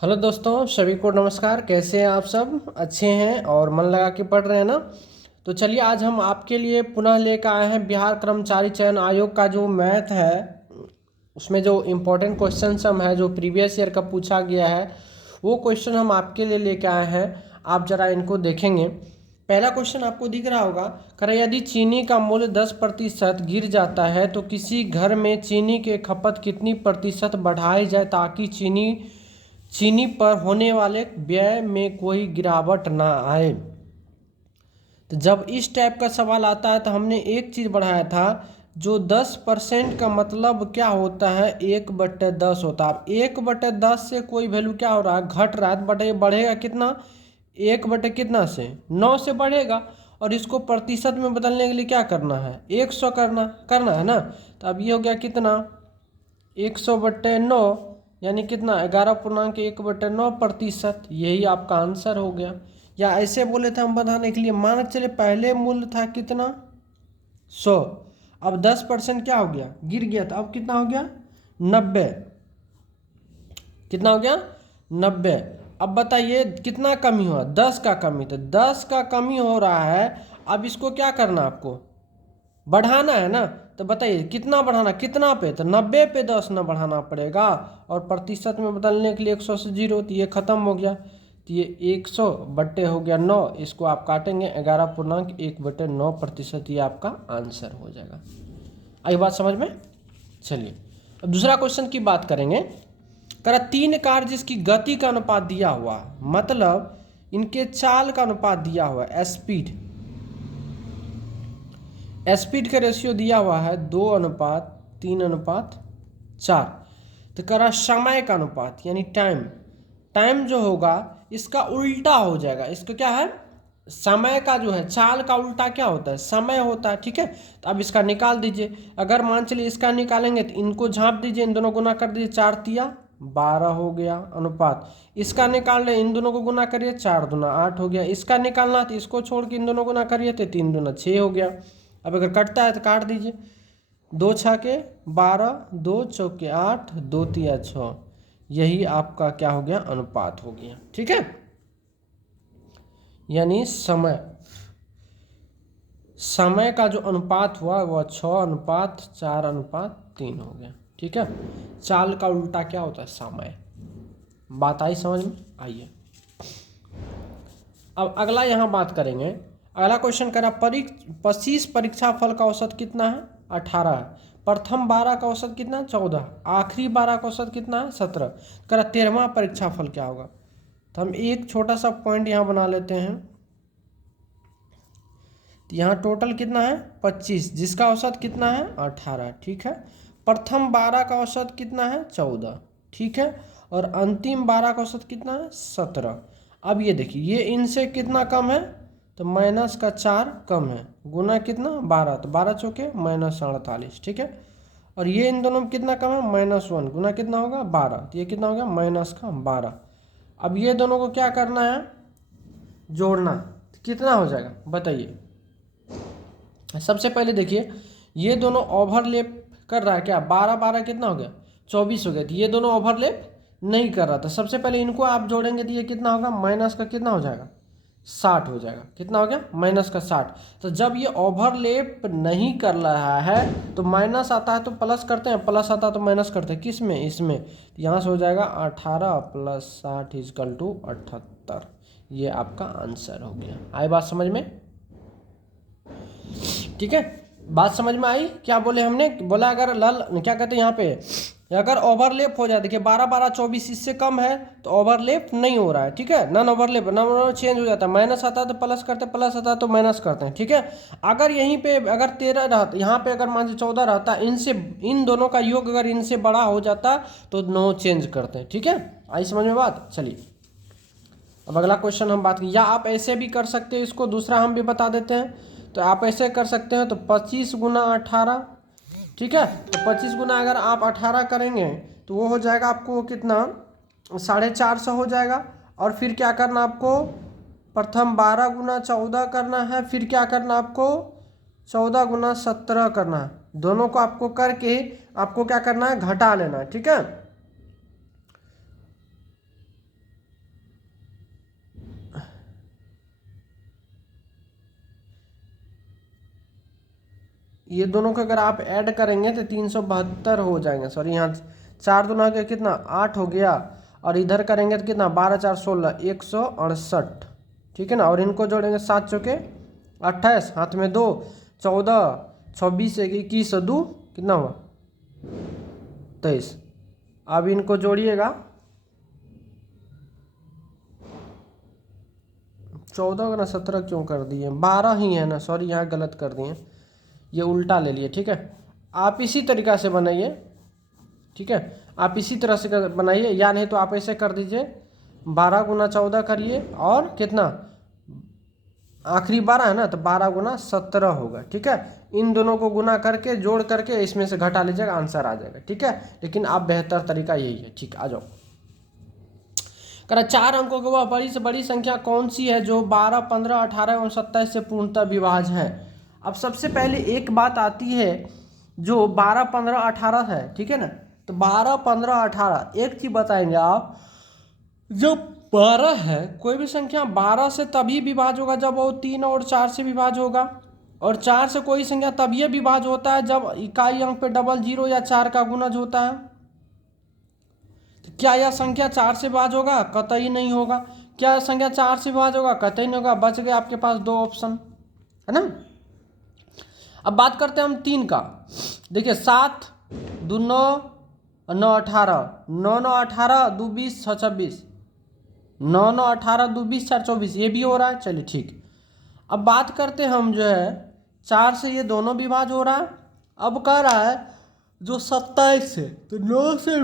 Hello दोस्तों, सभी को नमस्कार। कैसे हैं आप? सब अच्छे हैं और मन लगा के पढ़ रहे हैं ना? तो चलिए, आज हम आपके लिए पुनः लेकर आए हैं बिहार कर्मचारी चयन आयोग का जो मैथ है, उसमें जो इम्पोर्टेंट क्वेश्चन हम है जो प्रीवियस ईयर का पूछा गया है, वो क्वेश्चन हम आपके लिए लेकर आए हैं। आप जरा इनको देखेंगे। पहला क्वेश्चन आपको दिख रहा होगा। कह रहा है, यदि चीनी का मूल्य 10% गिर जाता है तो किसी घर में चीनी के खपत कितनी प्रतिशत बढ़ाई जाए ताकि चीनी पर होने वाले व्यय में कोई गिरावट ना आए। तो जब इस टाइप का सवाल आता है तो हमने एक चीज़ बढ़ाया था, जो 10% का मतलब क्या होता है, 1/10 होता है। अब 1/10 से कोई वैल्यू क्या हो रहा है, घट रहा है, तो बढ़ेगा कितना, 1 बटे कितना से 9 से बढ़ेगा। और इसको प्रतिशत में बदलने के लिए क्या करना है, 100 करना है ना। तो अब ये हो गया कितना, 100/9, यानी कितना, 11.1/9%। यही आपका आंसर हो गया। या ऐसे बोले थे हम बताने के लिए, मान के चले पहले मूल्य था कितना, 100। अब 10% क्या हो गया, गिर गया था। अब कितना हो गया, 90। कितना हो गया, 90। अब बताइए कितना कमी हुआ, 10 का कमी। तो 10 का कमी हो रहा है। अब इसको क्या करना, आपको बढ़ाना है ना। तो बताइए कितना बढ़ाना, कितना पे, तो 90 पे 10 ना बढ़ाना पड़ेगा। और प्रतिशत में बदलने के लिए 100 से 0, तो ये खत्म हो गया। तो ये 100 बट्टे हो गया 9, इसको आप काटेंगे, 11.1/9%। ये आपका आंसर हो जाएगा। आई बात समझ में? चलिए, अब दूसरा क्वेश्चन की बात करेंगे। करा 3 कार जिसकी गति का अनुपात दिया हुआ, मतलब इनके चाल का अनुपात दिया हुआ है, स्पीड का रेशियो दिया हुआ है 2:3:4। तो करा समय का अनुपात यानी टाइम जो होगा इसका उल्टा हो जाएगा। इसका क्या है, समय का जो है, चाल का उल्टा क्या होता है, समय होता है। ठीक है, तो अब इसका निकाल दीजिए। अगर मान चलिए इसका निकालेंगे तो इनको झाँप दीजिए, इन दोनों गुना कर दीजिए, 4×3=12 हो गया अनुपात। इसका निकाल रहे, इन दोनों को गुना करिए, 4×2=8 हो गया। इसका निकालना तो इसको छोड़ के इन दोनों गुना करिए तो 3×2=6 हो गया। अब अगर कटता है तो काट दीजिए, 2×6=12, 2×4=8, 2×3=6। यही आपका क्या हो गया, अनुपात हो गया। ठीक है, यानी समय का जो अनुपात हुआ वह 6:4:3 हो गया। ठीक है, चाल का उल्टा क्या होता है, समय। बात आई समझ में? आइए अब अगला यहाँ बात करेंगे। अगला क्वेश्चन करा, 25 परीक्षा फल का औसत कितना है, 18 है। प्रथम 12 का औसत कितना है, 14। आखिरी 12 का औसत कितना है, 17। करा 13वां परीक्षा फल क्या होगा। तो हम एक छोटा सा पॉइंट यहाँ बना लेते हैं। तो यहाँ टोटल कितना है, 25, जिसका औसत कितना है, 18। ठीक है, प्रथम 12 का औसत कितना है, 14। ठीक है, और अंतिम 12 का औसत कितना है, 17। अब ये देखिए, ये इनसे कितना कम है, तो -4 कम है। गुना कितना, 12, तो 12×4 -48। ठीक है, और ये इन दोनों में कितना कम है, -1, गुना कितना होगा, 12, तो ये कितना हो गया, -12। अब ये दोनों को क्या करना है, जोड़ना। तो कितना हो जाएगा बताइए। सबसे पहले देखिए, ये दोनों ओवरलैप कर रहा है क्या, 12 12 कितना हो गया, 24 हो गया। तो ये दोनों ओवरलैप नहीं कर रहा था। सबसे पहले इनको आप जोड़ेंगे तो ये कितना होगा, माइनस का कितना हो जाएगा, 60 हो जाएगा। कितना हो गया, -60। तो जब ये ओवरलैप नहीं कर रहा है तो माइनस आता है तो प्लस करते हैं, प्लस आता है तो माइनस करते हैं, किस में, इसमें। तो यहाँ से हो जाएगा 18 + 60 = 78। ये आपका आंसर हो गया। आई बात समझ में? ठीक है, बात समझ में आई? क्या बोले हमने, बोला अगर क्या कहते हैं यहाँ पे, अगर ओवरलैप हो जाए, देखिए 12 12 24 इससे कम है तो ओवरलैप नहीं हो रहा है। ठीक है, नन ओवरलैप, नन चेंज हो जाता है, माइनस आता है तो प्लस करते हैं, प्लस आता है तो माइनस करते हैं। ठीक है, अगर यहीं पे अगर 13 रहता, यहाँ पे अगर मान लीजिए 14 रहता, इनसे इन दोनों का योग अगर इनसे बड़ा हो जाता तो नो चेंज करते हैं। ठीक है, आई समझ में बात? चलिए, अब अगला क्वेश्चन हम बात, या आप ऐसे भी कर सकते हैं, इसको दूसरा हम भी बता देते हैं। तो आप ऐसे कर सकते हैं, तो 25×18। ठीक है, तो 25 गुना अगर आप 18 करेंगे तो वो हो जाएगा आपको कितना, 450 हो जाएगा। और फिर क्या करना आपको, प्रथम 12×14 करना है, फिर क्या करना आपको, 14×17 करना है। दोनों को आपको करके आपको क्या करना है, घटा लेना है। ठीक है, ये दोनों को अगर आप ऐड करेंगे तो 372 हो जाएंगे। सॉरी, यहाँ 4 दूना के कितना 8 हो गया, और इधर करेंगे तो कितना 12 4 16 168, ठीक है ना। और इनको जोड़ेंगे 7 चौके 28, हाथ में 2 14 26 21 2 कितना हुआ 23। अब इनको जोड़िएगा, 14 का ना 17 क्यों कर दिए, 12 ही है ना, सॉरी यहाँ गलत कर दिए, ये उल्टा ले लिए, ठीक है। आप इसी तरीक़ा से बनाइए, ठीक है, आप इसी तरह से बनाइए, या नहीं तो आप ऐसे कर दीजिए 12 गुना 14 करिए, और कितना आखिरी 12 है ना, तो 12 गुना 17 होगा, ठीक है। इन दोनों को गुना करके जोड़ करके इसमें से घटा लीजिएगा, आंसर आ जाएगा, ठीक है। लेकिन आप बेहतर तरीका यही है, ठीक, आ जाओ। करा 4 अंकों की वह बड़ी से बड़ी संख्या कौन सी है जो 12 15 18 एवं 27 से पूर्णतः विभाज्य है। अब सबसे पहले एक बात आती है जो 12 15 18 है, ठीक है ना। तो 12 15 18 एक चीज बताएंगे आप, जब 12 है कोई भी संख्या 12 से तभी विभाज्य होगा जब वो 3 और 4 से विभाज्य होगा, और 4 से कोई संख्या तभी विभाज्य होता है जब इकाई अंक पे डबल जीरो या 4 का गुणज होता है। तो क्या यह संख्या 4 से विभाज्य होगा, कतई नहीं होगा। क्या यह संख्या 4 से विभाज्य होगा, कतई नहीं होगा। बच गए आपके पास 2 ऑप्शन, है ना। अब बात करते हैं हम 3 का। देखिए 7 2 9 9 18 9 9 18 2 20 6 26 9 9 18 2 20 4 24, ये भी हो रहा है, चलिए ठीक। अब बात करते हैं हम जो है 4 से ये दोनों विभाज्य हो रहा है। अब कह रहा है जो 27 से, तो 9 से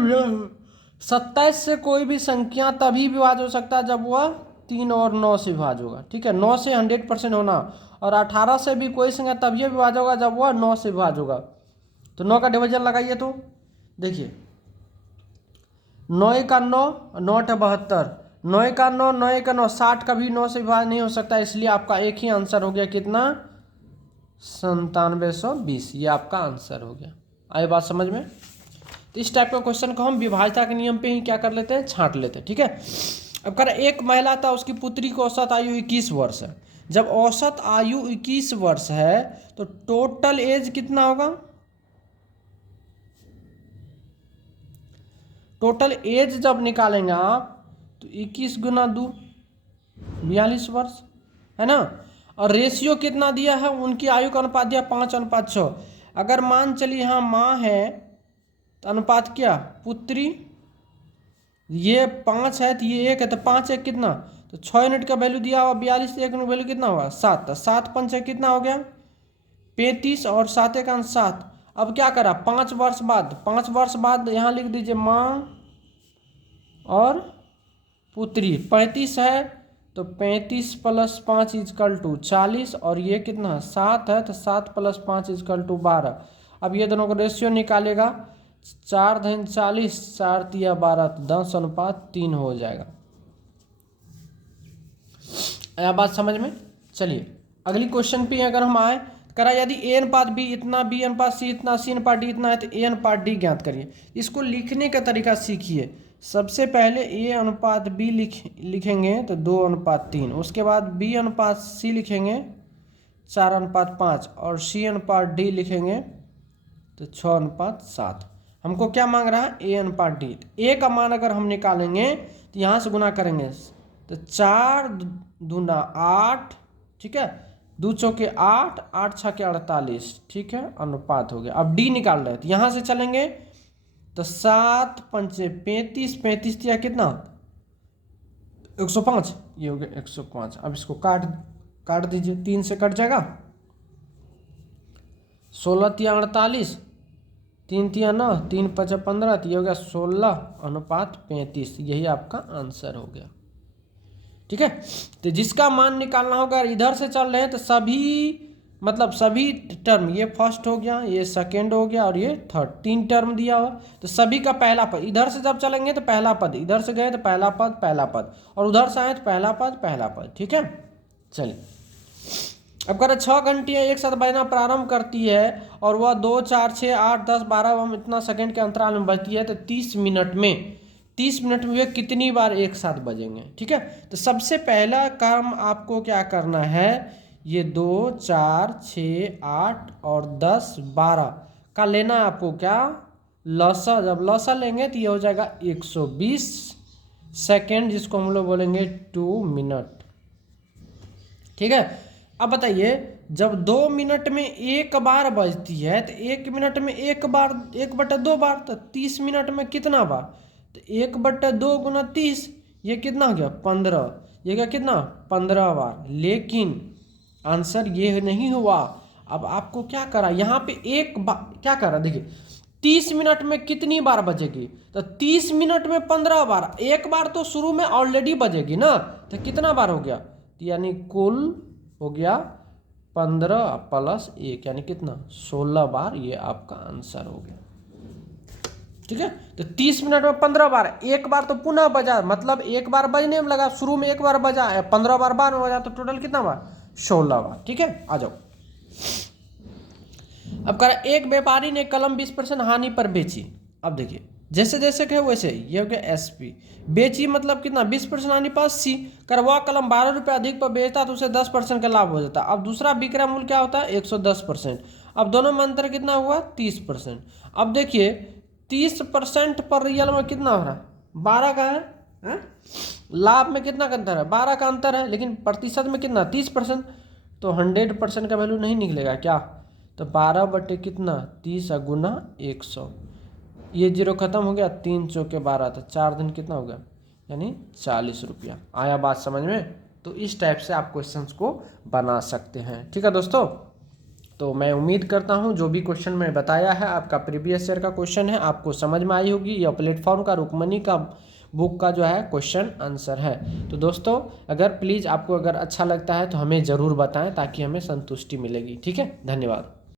27 से कोई भी संख्या तभी विभाज्य हो सकता है जब वह 3 और 9 से विभाज्य होगा, ठीक है। 9 से 100% होना, और 18 से भी कोई संख्या तभी विभाज्य होगा जब वह 9 से विभाज्य होगा। तो 9 का डिवीजन लगाइए, तो देखिए 9 का 9 9 72, 9 का 9 9 का 9 60 कभी 9 से विभाज्य नहीं हो सकता, इसलिए आपका एक ही आंसर हो गया, कितना 9720, ये आपका आंसर हो गया। आई बात समझ में। तो इस टाइप का क्वेश्चन को हम विभाज्यता के नियम पे ही क्या कर लेते हैं, छांट लेते हैं, ठीक है। अब कर एक महिला था, उसकी पुत्री की औसत आयु 21 वर्ष है। जब औसत आयु 21 वर्ष है तो टोटल एज कितना होगा, टोटल एज जब निकालेंगे आप तो 21 गुना 2 42 वर्ष, है ना। और रेशियो कितना दिया है, उनकी आयु का अनुपात दिया 5:6। अगर मान चलिए यहाँ माँ है तो अनुपात क्या, पुत्री, ये 5 है तो ये 1 है, तो 5 1 कितना, तो 6 यूनिट का वैल्यू दिया हुआ 42, 1 यूनिट वैल्यू कितना हुआ 7, तो 7 5 कितना हो गया 35, और 7 1 7। अब क्या करा 5 वर्ष बाद, 5 वर्ष बाद यहाँ लिख दीजिए माँ और पुत्री, 35 है तो 35 + 5 = 40, और ये कितना 7 है तो 7 + 5 = 12। अब ये दोनों को रेशियो निकालेगा, 4 × 40 4 × 12, तो 10:3 हो जाएगा। आया बात समझ में। चलिए अगली क्वेश्चन पे अगर हम आए, करा यदि A/B इतना, B/C इतना, C/D इतना है तो A/D ज्ञात करिए। इसको लिखने का तरीका सीखिए। सबसे पहले A/B लिखेंगे तो 2:3, उसके बाद B/C लिखेंगे 4:5, और C/D लिखेंगे तो 6:7। हमको क्या मांग रहा है, A/D। A का मान अगर हम निकालेंगे तो यहाँ से गुना करेंगे तो 4 दूना 8, ठीक है, 2 चौके 8, 8 छके 48, ठीक है, अनुपात हो गया। अब D निकाल रहे हैं तो यहाँ से चलेंगे तो 7 पंचे 35, 35 दिया कितना 105, ये हो गया 105। अब इसको काट दीजिए, 3 से कट जाएगा, 16 × 48, 3 × 9, 3 × 5 = 15, तो ये हो गया 16:35, यही आपका आंसर हो गया, ठीक है। तो जिसका मान निकालना होगा, इधर से चल रहे हैं तो सभी मतलब सभी टर्म, ये फर्स्ट हो गया, ये सेकेंड हो गया, और ये थर्ड, 3 टर्म दिया हुआ, तो सभी का पहला पद, इधर से जब चलेंगे तो पहला पद, इधर से गए तो पहला पद, और उधर से आए तो पहला पद, ठीक है। चलिए अब करें 6 घंटियाँ एक साथ बजना प्रारंभ करती है और वह 2 4 6 8 10 12 इतना सेकंड के अंतराल में बजती है, तो 30 मिनट में वे कितनी बार एक साथ बजेंगे, ठीक है। तो सबसे पहला काम आपको क्या करना है, ये 2, 4, 6, 8 और 10, 12 का लेना है आपको क्या, लसा। जब लसा लेंगे तो ये हो जाएगा 120 सेकेंड, जिसको हम लोग बोलेंगे 2 मिनट। ठीक है। अब बताइए, जब 2 मिनट में एक बार बजती है तो 1 मिनट में एक बार, 1/2 बार, तो 30 मिनट में कितना बार, तो 1/2 गुना 30, ये कितना हो गया 15, ये क्या कितना 15 बार। लेकिन आंसर ये नहीं हुआ। अब आपको क्या करा, यहाँ पे एक बार क्या करा, देखिए 30 मिनट में कितनी बार बजेगी, तो 30 मिनट में 15 बार। एक बार तो शुरू में ऑलरेडी बजेगी ना, तो कितना बार हो गया, यानी कुल हो गया 15 + 1, यानी कितना 16 बार। ये आपका आंसर हो गया। ठीक है। तो 30 मिनट में 15 बार, एक बार तो पुनः बजा, मतलब एक बार बजने में लगा, शुरू में एक बार बजा, 15 बार बाद में बजा, तो टोटल कितना बार, 16 बार। ठीक है, आ जाओ। अब कह रहा एक व्यापारी ने कलम 20% हानि पर बेची। अब देखिए जैसे जैसे कहे वैसे, ये हो गया SP। बेची मतलब कितना 20% हानि पर 80, कर वह कलम 12 रुपये अधिक पर बेचता तो उसे 10% का लाभ हो जाता। अब दूसरा विक्रय मूल्य क्या होता है 110%। अब दोनों में अंतर कितना हुआ 30%। अब देखिए 30% पर रियल में कितना हो रहा है 12 का है? लाभ में कितना का अंतर है 12 का अंतर है, लेकिन प्रतिशत में कितना 30%। तो 100% का वैल्यू नहीं निकलेगा क्या, तो 12 बटे कितना 30 गुना 100, ये 0 खत्म हो गया, 3 चौके 12, तो 4 दिन कितना हो गया, यानी 40 रुपया। आया बात समझ में। तो इस टाइप से आप क्वेश्चंस को बना सकते हैं। ठीक है दोस्तों, तो मैं उम्मीद करता हूं जो भी क्वेश्चन मैं बताया है आपका प्रीवियस ईयर का क्वेश्चन है, आपको समझ में आई होगी। यह प्लेटफॉर्म का रुक्मणी का बुक का जो है क्वेश्चन आंसर है। तो दोस्तों अगर प्लीज़ आपको अगर अच्छा लगता है तो हमें ज़रूर बताएं, ताकि हमें संतुष्टि मिलेगी। ठीक है, धन्यवाद।